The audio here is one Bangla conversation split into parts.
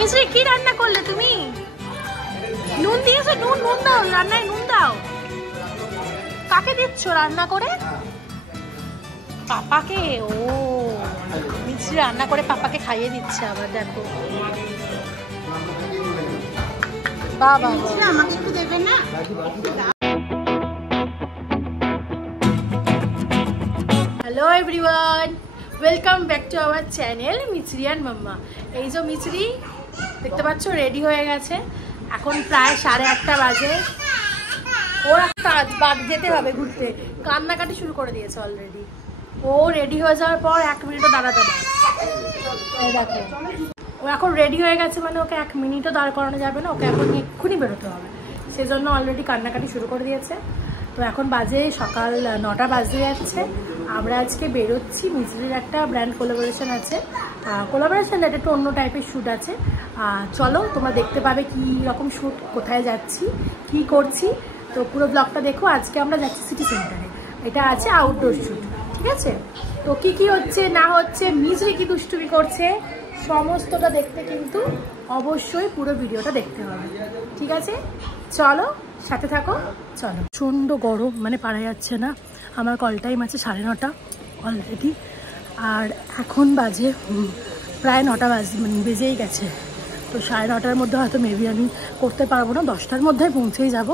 মিশ্রি কি রান্না করলে তুমি? নুন দিয়েছো? নুন দাও, রান্নায় নুন দাও। কাকে দিচ্ছ রান্না করে? পাপাকে। ও মিশ্রি রান্না করে পাপাকে খাইয়ে দিচ্ছে আবার, দেখো। বাবা আমাকে একটু দেবে না? Hello everyone, welcome back to our channel মিছরি অ্যান্ড মাম্মা। এই যে মিছরি দেখতে পাচ্ছ রেডি হয়ে গেছে, এখন প্রায় 8:30 বাজে। ওর একটা বাদ যেতে হবে ঘুরতে, কান্নাকাটি শুরু করে দিয়েছে অলরেডি। ও রেডি হয়ে যাওয়ার পর 1 মিনিটও দাঁড়াতে না। দেখো ও এখন রেডি হয়ে গেছে, মানে ওকে 1 মিনিটও দাঁড় করানো যাবে না, ওকে এখন এক্ষুনি বেরোতে হবে। সেজন্য অলরেডি কান্নাকাটি শুরু করে দিয়েছে। তো এখন বাজে সকাল 9টা বাজতে যাচ্ছে। আমরা আজকে বেরোচ্ছি, মিছরির একটা ব্র্যান্ড কোলাবোরেশন আছে। কোলাবোরেশন এটা একটু অন্য টাইপের শ্যুট আছে। চলো তোমরা দেখতে পাবে কী রকম শ্যুট, কোথায় যাচ্ছি, কি করছি। তো পুরো ব্লগটা দেখো। আজকে আমরা যাচ্ছি সিটি সেন্টারে, এটা আছে আউটডোর শ্যুট, ঠিক আছে? তো কি হচ্ছে না হচ্ছে, মিছরি কি দুষ্টুমি করছে, সমস্তটা দেখতে কিন্তু অবশ্যই পুরো ভিডিওটা দেখতে হবে, ঠিক আছে? চলো সাথে থাকো, চলো। প্রচণ্ড গরম, মানে পারা যাচ্ছে না। আমার কল টাইম আছে 9:30 অলরেডি, আর এখন বাজে প্রায় 9টা বেজেই গেছে। তো 9:30টার মধ্যে হয়তো মেবি আমি করতে পারবো না, 10টার মধ্যে পৌঁছেই যাব।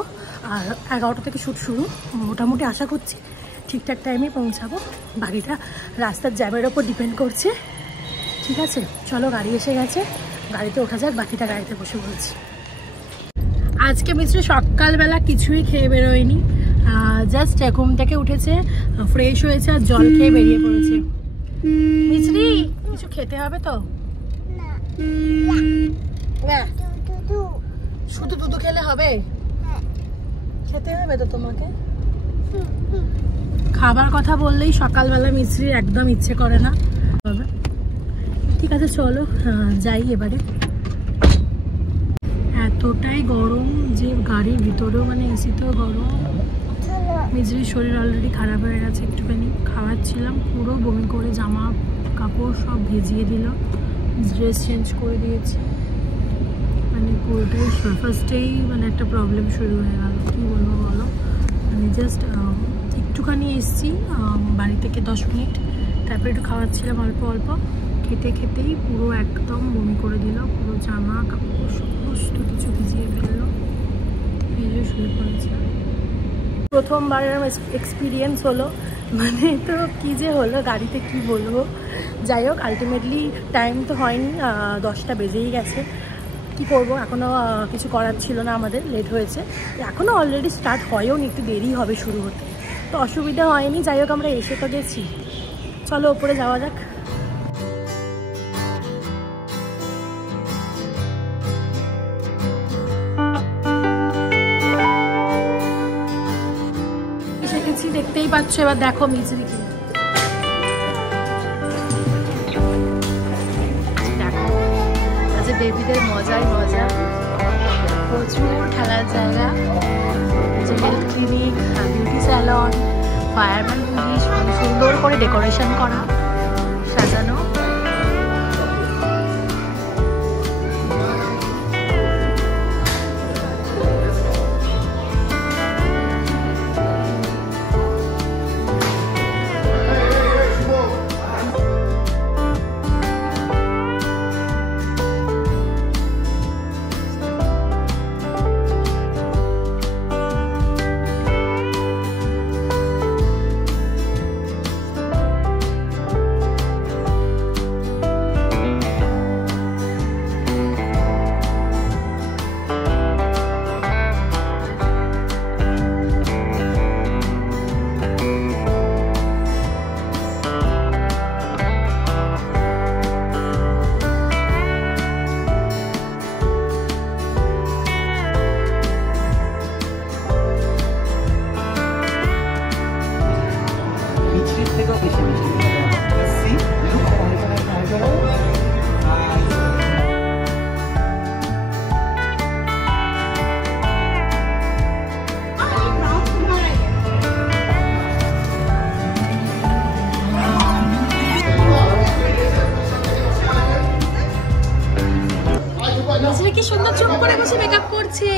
আর 11টা থেকে শ্যুট শুরু, মোটামুটি আশা করছি ঠিকঠাক টাইমে পৌঁছাবো। বাকিটা রাস্তার জ্যামের ওপর ডিপেন্ড করছে, ঠিক আছে? চলো গাড়ি এসে গেছে, গাড়িতে ওঠা যাক, বাকিটা গাড়িতে বসে বলছি। আজকে মিছরি সকালবেলা কিছুই খেয়ে বেরোয়নি, জাস্ট ঘুম থেকে উঠেছে, ফ্রেশ হয়েছে আর জল খেয়ে বেরিয়ে পড়েছে। মিছরি কিছু খেতে হবে তো? শুধু দুধ খেলে হবে? খেতে হবে তো তোমাকে। খাবার কথা বললেই সকালবেলা মিছরির একদম ইচ্ছে করে না। ঠিক আছে চলো যাই এবারে। এতটাই গরম যে গাড়ির ভিতরেও, মানে এসিতেও গরম। মিছরির শরীর অলরেডি খারাপ হয়ে গেছে, একটুখানি খাওয়াচ্ছিলাম, পুরো বমি করে জামা কাপড় সব ভিজিয়ে দিল, ড্রেস চেঞ্জ করে দিয়েছি। মানে পুরোটাই ফার্স্টেই মানে একটা প্রবলেম শুরু হয়ে গেল, কী বলবো বলো। মানে জাস্ট একটুখানি এসছি বাড়ি থেকে 10 মিনিট, তারপরে একটু খাওয়াচ্ছিলাম অল্প অল্প, খেতেই পুরো একদম বমি করে দিল, পুরো জামা কাপড় সমস্ত কিছু ভিজিয়ে ফেললো, ভিজে শুয়ে পড়েছে। প্রথমবারের এক্সপিরিয়েন্স হলো, মানে তো কী যে হলো গাড়িতে, কি বলবো। যাই হোক, আলটিমেটলি টাইম তো হয়নি, 10টা বেজেই গেছে। কি করব, এখনও কিছু করার ছিল না, আমাদের লেট হয়েছে। এখনও অলরেডি স্টার্ট হয়ও নি, একটু দেরি হবে শুরু হতে, তো অসুবিধা হয়নি। যাই হোক আমরা এসে তো গেছি, চলো ওপরে যাওয়া যাক। এসে গেছি, দেখতেই পাচ্ছ। এবার দেখো মিছরি কি বেবিদের মজাই মজা, প্রচুর খেলার জায়গা, health clinic, beauty salon, fireman police, সুন্দর করে ডেকোরেশন করা, সাজানো। কি সুন্দর চুপ করে বসে মেকআপ করছে।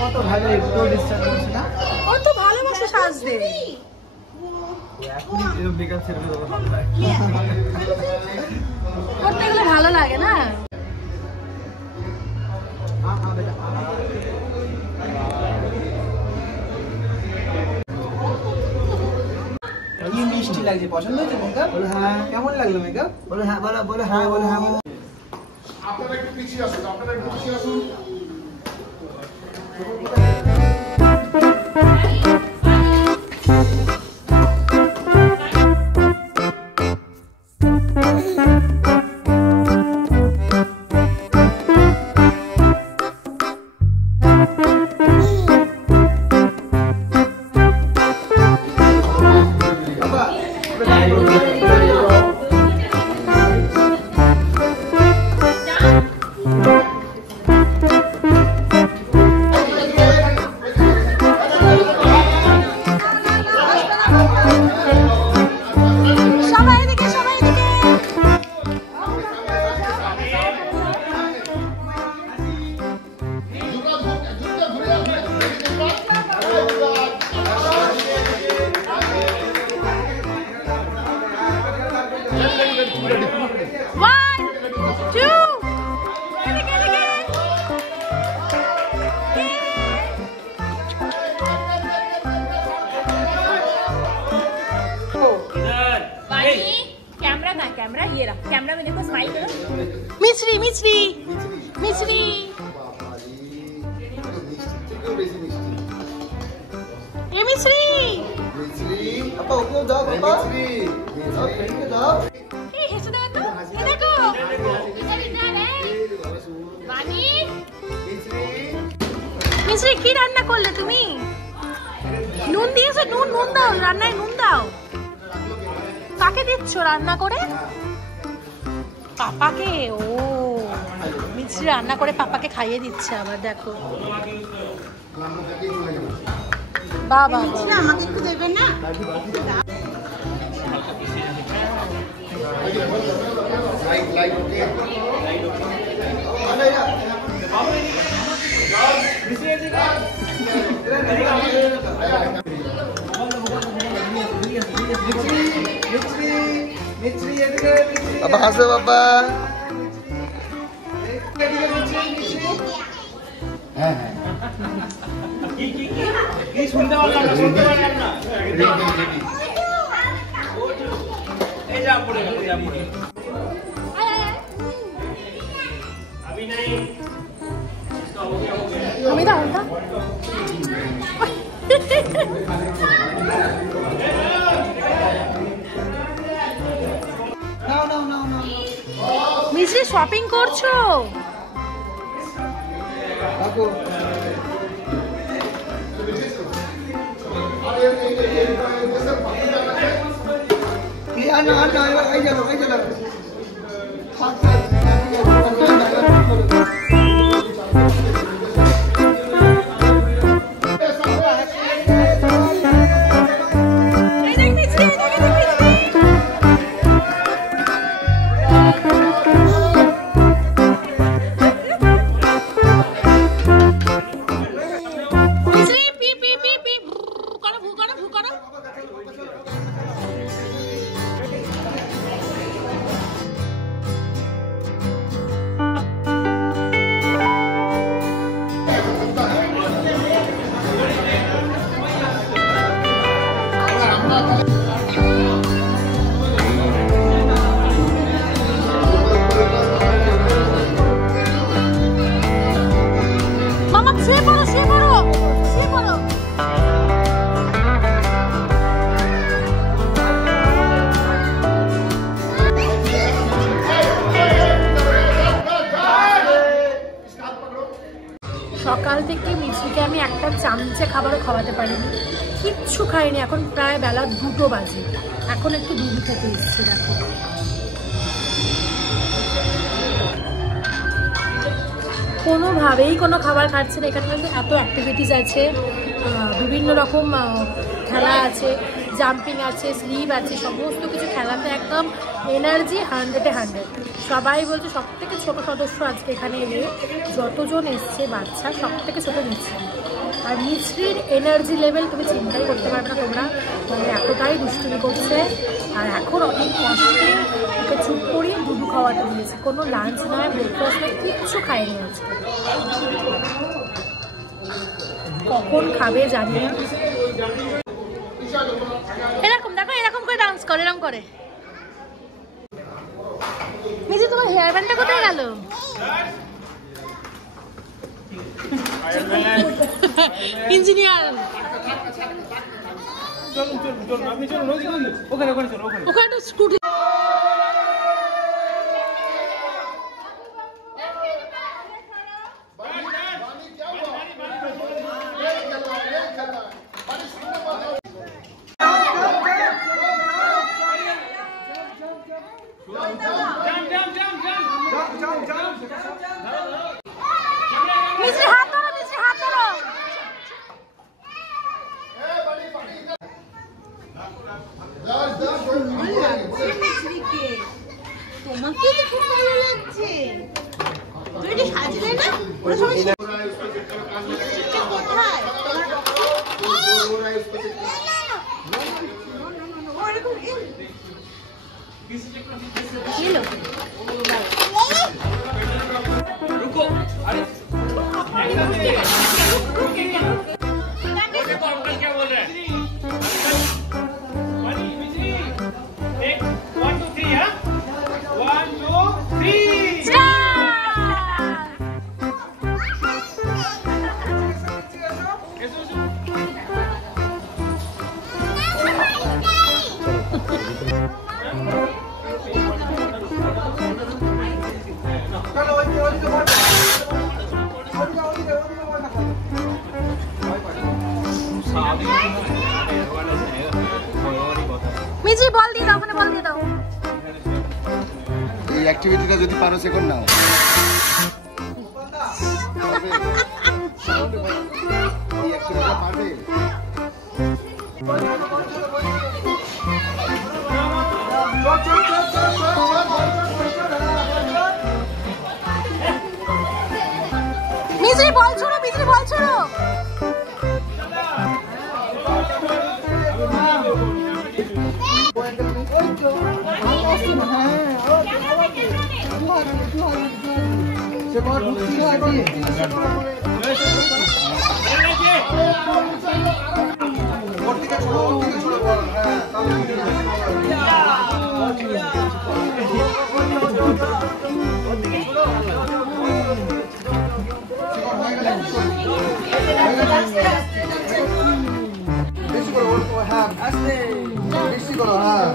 কত ভালো একটু ডিস্টার্ব করছে না, কত ভালোবাসে সাজতে। এখন এরকম মেকআপ ছেড়ে দেবো করতে গেলে ভালো লাগে না। কি মিষ্টি লাগছে, পছন্দ হয়েছে মেকআপ? বলে হ্যাঁ। কেমন লাগলো মেকআপ? বলে হ্যাঁ, বলে হ্যাঁ, বলে হ্যাঁ। আপনারা একটু পিছিয়ে আসুন, আপনারা একটু পিছিয়ে আসুন। कैमरा ये रहा, कैमरा मैंने को स्माइल करो। मिश्री मिश्री मिश्री ये मिश्री আপা ওকেও দাও, বাবা ফ্রেন্ডকে দাও। এই এসে দাও তো, এ দেখো ইধার ইধার বানি। মিশ্রি কি রান্না করলে তুমি? নুন দিয়েছো? নুন দাও, রান্নায় নুন দাও। কাকে দিচ্ছ রান্না করে? পাপাকে। ও মিশ্রি রান্না করে পাপাকে খাইয়ে দিচ্ছে আবার, দেখো। বাবা আমাকে একটু দেবেন না? বাবা হাসো, বাবা। হ্যাঁ হ্যাঁ, কি শুনতে পারলাম না, শুনতে পারলাম না। এই যা পড়ে গেল, যা পড়ে अभी नहीं, इसका हो गया, हो गया। আমি দাও না। মিশ্রি শপিং করছো? সকাল থেকে মিষ্টিকে আমি একটা চামচে খাবারও খাওয়াতে পারিনি, কিচ্ছু খাইনি। এখন প্রায় বেলা 2টো বাজে, এখন একটু দুধ খেতে এসেছি। দেখো কোনোভাবেই কোনো খাবার খাচ্ছে না। এখানে কিন্তু এত অ্যাক্টিভিটিস আছে, বিভিন্ন রকম খেলা আছে, জাম্পিং আছে, স্লিপ আছে, সমস্ত কিছু খেলাতে একদম এনার্জি 100-এ 100। সবাই বলছে সব থেকে ছোটো সদস্য আজকে এখানে এলে যতজন এসছে বাচ্চা সব থেকে ছোটো মিছরি। আর মিছরির এনার্জি লেভেল তুমি চিন্তাই করতে পারবে না তোমরা, মানে এতটাই দুষ্টুমি করছে। আর এখন অনেক কষ্টে ওকে চুপ করিয়ে দুধু খাওয়াটা দিয়েছে, কোনো লাঞ্চ নয়, ব্রেকফাস্ট নয়, কিচ্ছু খায়নি আজকে। কখন খাবে জানি না। এরকম দেখো, এরকম করে ডান্স করে, এরকম করে। মিজি তোমার হেয়ার ব্যান্ডটা কোথায় গেল? ইঞ্জিনিয়ার ওখানে তো স্কুটি। মিছরি হাত ধরো, মিছরি হাত ধরো। তোমাকে তো খুব ভালো লাগছে, তুমি এটা সাজলে না? ওরা সবাই কোথায়? মিজি বল দিয়ে দাও, মানে বল দিয়ে দাও। এই অ্যাক্টিভিটিটা যদি পারো সেকেন্ড নাও। এই অ্যাক্টিভিটিটা পারবে। মিছরি বল ছোড়ো, মিছরি বল ছোড়ো। বেশি করো, হ্যাঁ আস্তে বেশি করো, হ্যাঁ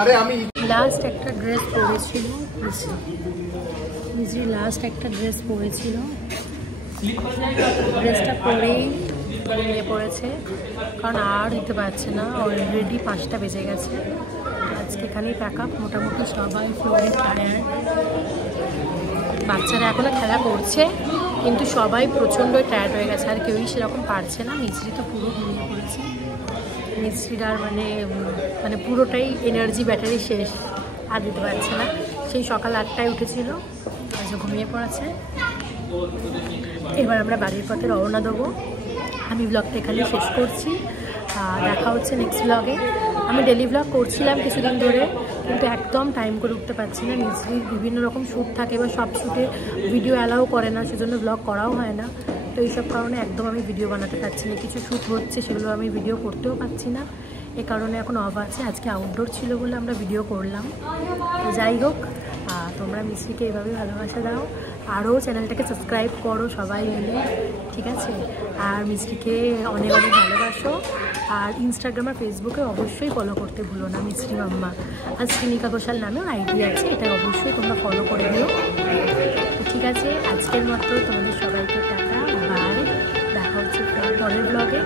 আরে আমি লাস্ট একটা ড্রেস পরেছিল মিছরি, লাস্ট একটা ড্রেস পরেছিল, ড্রেসটা পরেই নিয়ে পড়েছে, কারণ আর দিতে পারছে না, অলরেডি 5টা বেজে গেছে। আজকে এখানেই প্যাক আপ, মোটামুটি সবাই ফ্লোরে টায়ার্ড। বাচ্চারা এখনো খেলা করছে কিন্তু সবাই প্রচণ্ড টায়ার্ড হয়ে গেছে, আর কেউই সেরকম পারছে না। মিছরি তো পুরো ঘুমিয়ে পড়েছে, মিছরির আর মানে পুরোটাই এনার্জি ব্যাটারি শেষ, আর দিতে পারছে না। সেই সকাল 8টায় উঠেছিল, আজ ঘুমিয়ে পড়েছে। এবার আমরা বাড়ির পথে রওনা দেবো। আমি ব্লগটা এখানে শেষ করছি, দেখা হচ্ছে নেক্সট ব্লগে। আমি ডেলি ব্লগ করছিলাম কিছুদিন ধরে, কিন্তু একদম টাইম করে উঠতে পারছি না। মিছরির বিভিন্ন রকম শ্যুট থাকে, বা সব শ্যুটে ভিডিও অ্যালাউ করে না, সেজন্য ব্লগ করাও হয় না। তো এইসব কারণে একদম আমি ভিডিও বানাতে পারছি না। কিছু শ্যুট হচ্ছে, সেগুলো আমি ভিডিও করতেও পারছি না, এ কারণে এখন অফ আছে। আজকে আউটডোর ছিল বলে আমরা ভিডিও করলাম। যাই হোক, তোমরা মিছরিকে এভাবেই ভালোবাসা দাও, আরও চ্যানেলটাকে সাবস্ক্রাইব করো সবাই মিলে, ঠিক আছে? আর মিছরিকে অনেক অনেক ভালোবাসো। আর ইনস্টাগ্রাম আর ফেসবুকে অবশ্যই ফলো করতে ভুলো না মিছরি মাম্মা আর শ্রীনিকা ঘোষাল নামেও আইডি আছে, এটা অবশ্যই তোমরা ফলো করে দিও। তো ঠিক আছে, আজকের মতো তোমাদের সবাইকে টাটা, বাই, দেখা হচ্ছে পরের ব্লগে।